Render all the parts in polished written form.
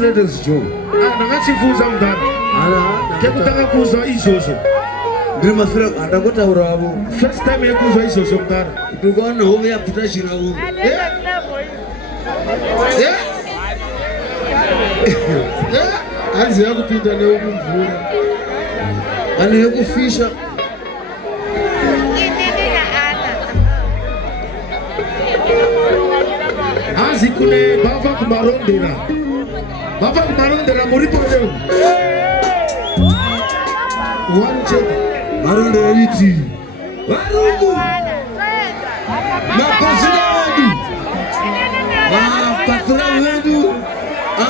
Latest show. Nakachifuza mdana. Kekutaka kuzwa ishosho. Ndima fira andakota urabo. First time yakuzwa ishosho mdana. Ndukwana hobe yaputashira ubu. Anzi yakupinda neokumvura. Ane yakufisha. Anzi kune bava kumarondera. Baba kumarondera muripo leo. Wanje marondera liti. Warungu. Mapasina wangu. Patula wetu.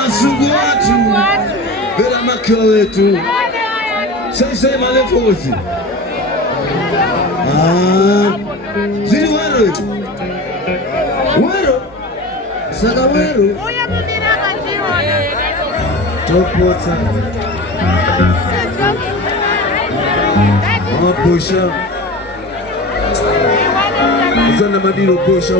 Asungu watu. Bela makio wetu. Sasa malefozi. Zili wero. Wero. Saka wero. Topota Bosha Zana madiro Bosha